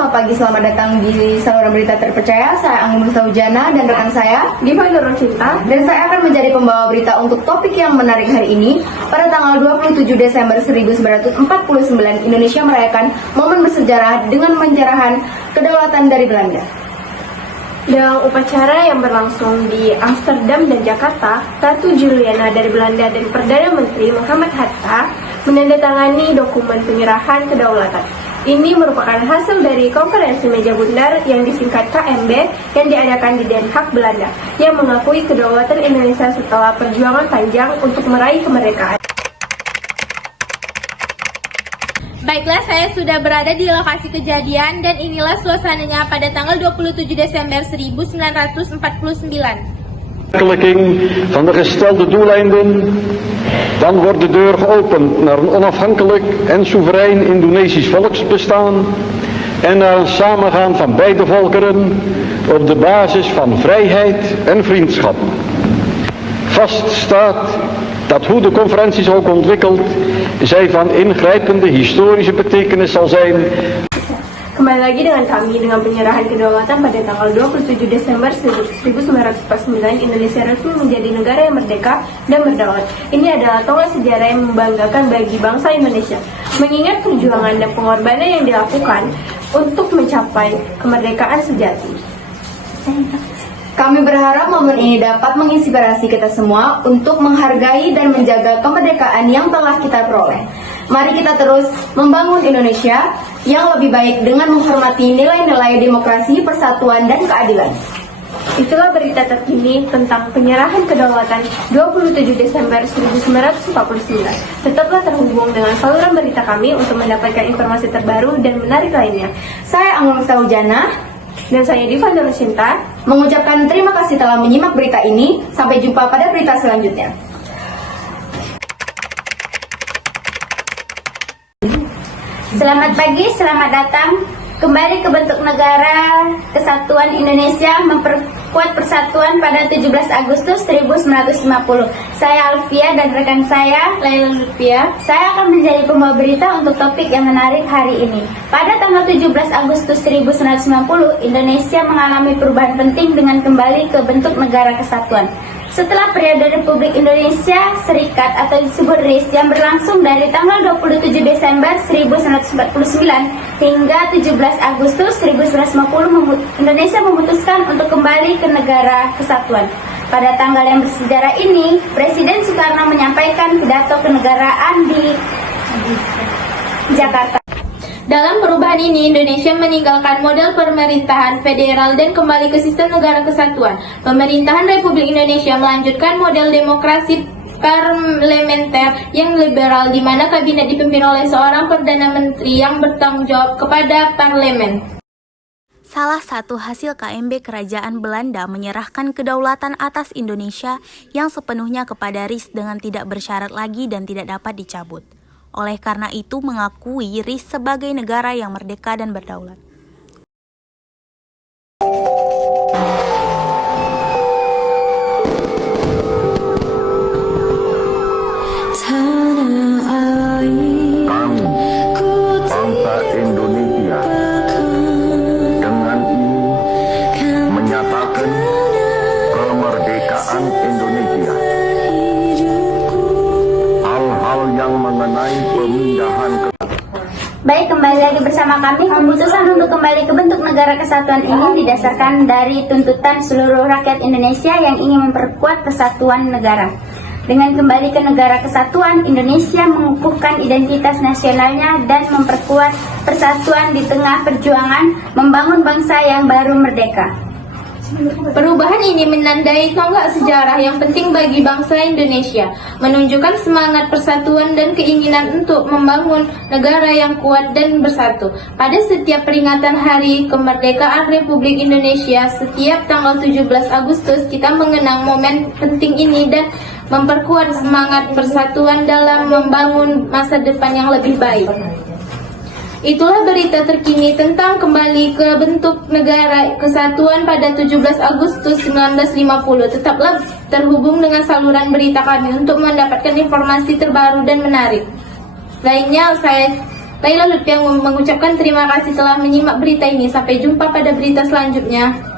selamat pagi, selamat datang di saluran berita terpercaya. Saya Anggun Saujana dan rekan saya Diva Nurul Cinta. dan saya akan menjadi pembawa berita untuk topik yang menarik hari ini. Pada tanggal 27 Desember 1949, Indonesia merayakan momen bersejarah dengan penyerahan kedaulatan dari Belanda. Dalam upacara yang berlangsung di Amsterdam dan Jakarta, Ratu Juliana dari Belanda dan Perdana Menteri Muhammad Hatta menandatangani dokumen penyerahan kedaulatan. Ini merupakan hasil dari konferensi meja bundar yang disingkat KMB yang diadakan di Den Haag, Belanda, yang mengakui kedaulatan Indonesia setelah perjuangan panjang untuk meraih kemerdekaan. Baiklah, saya sudah berada di lokasi kejadian dan inilah suasananya pada tanggal 27 Desember 1949. Van de gestelde doeleinden, dan wordt de deur geopend naar een onafhankelijk en soeverein Indonesisch volksbestaan en naar een samengaan van beide volkeren op de basis van vrijheid en vriendschap. Vast staat dat hoe de conferentie zich ook ontwikkelt, zij van ingrijpende historische betekenis zal zijn. Kembali lagi dengan kami dengan penyerahan kedaulatan pada tanggal 27 Desember 1949, Indonesia resmi menjadi negara yang merdeka dan berdaulat. Ini adalah tonggak sejarah yang membanggakan bagi bangsa Indonesia. Mengingat perjuangan dan pengorbanan yang dilakukan untuk mencapai kemerdekaan sejati. Kami berharap momen ini dapat menginspirasi kita semua untuk menghargai dan menjaga kemerdekaan yang telah kita peroleh. Mari kita terus membangun Indonesia yang lebih baik dengan menghormati nilai-nilai demokrasi, persatuan, dan keadilan. Itulah berita terkini tentang penyerahan kedaulatan 27 Desember 1949. Tetaplah terhubung dengan saluran berita kami untuk mendapatkan informasi terbaru dan menarik lainnya. Saya Anggun Saujana Dan saya Diva Nurul Cinta mengucapkan terima kasih telah menyimak berita ini. Sampai jumpa pada berita selanjutnya. Selamat pagi, selamat datang kembali ke bentuk negara kesatuan Indonesia memperkuat persatuan pada 17 Agustus 1950. Saya Alfia dan rekan saya Laila Lutfia. Saya akan menjadi pembawa berita untuk topik yang menarik hari ini. Pada tanggal 17 Agustus 1950, Indonesia mengalami perubahan penting dengan kembali ke bentuk negara kesatuan. Setelah periode Republik Indonesia Serikat atau disebut RIS yang berlangsung dari tanggal 27 Desember 1949 hingga 17 Agustus 1950, Indonesia memutuskan untuk kembali ke negara kesatuan. Pada tanggal yang bersejarah ini, Presiden Soekarno menyampaikan pidato kenegaraan di Jakarta. Dalam perubahan ini, Indonesia meninggalkan model pemerintahan federal dan kembali ke sistem negara kesatuan. Pemerintahan Republik Indonesia melanjutkan model demokrasi parlementer yang liberal, di mana kabinet dipimpin oleh seorang perdana menteri yang bertanggung jawab kepada parlemen. Salah satu hasil KMB Kerajaan Belanda menyerahkan kedaulatan atas Indonesia yang sepenuhnya kepada RIS dengan tidak bersyarat lagi dan tidak dapat dicabut. Oleh karena itu mengakui RIS sebagai negara yang merdeka dan berdaulat. Kami, bangsa Indonesia, dengan ini menyatakan kemerdekaan Indonesia. Hal-hal yang mengenai pemindahan Baik, kembali lagi bersama kami. Keputusan untuk kembali ke bentuk negara kesatuan ini didasarkan dari tuntutan seluruh rakyat Indonesia yang ingin memperkuat persatuan negara. Dengan kembali ke negara kesatuan, Indonesia mengukuhkan identitas nasionalnya dan memperkuat persatuan di tengah perjuangan membangun bangsa yang baru merdeka. Perubahan ini menandai tonggak sejarah yang penting bagi bangsa Indonesia, menunjukkan semangat persatuan dan keinginan untuk membangun negara yang kuat dan bersatu. Pada setiap peringatan Hari Kemerdekaan Republik Indonesia, setiap tanggal 17 Agustus, kita mengenang momen penting ini dan memperkuat semangat persatuan dalam membangun masa depan yang lebih baik. Itulah berita terkini tentang kembali ke bentuk negara kesatuan pada 17 Agustus 1950. Tetaplah terhubung dengan saluran berita kami untuk mendapatkan informasi terbaru dan menarik. Lainnya, saya Laila Lutfi yang mengucapkan terima kasih telah menyimak berita ini. Sampai jumpa pada berita selanjutnya.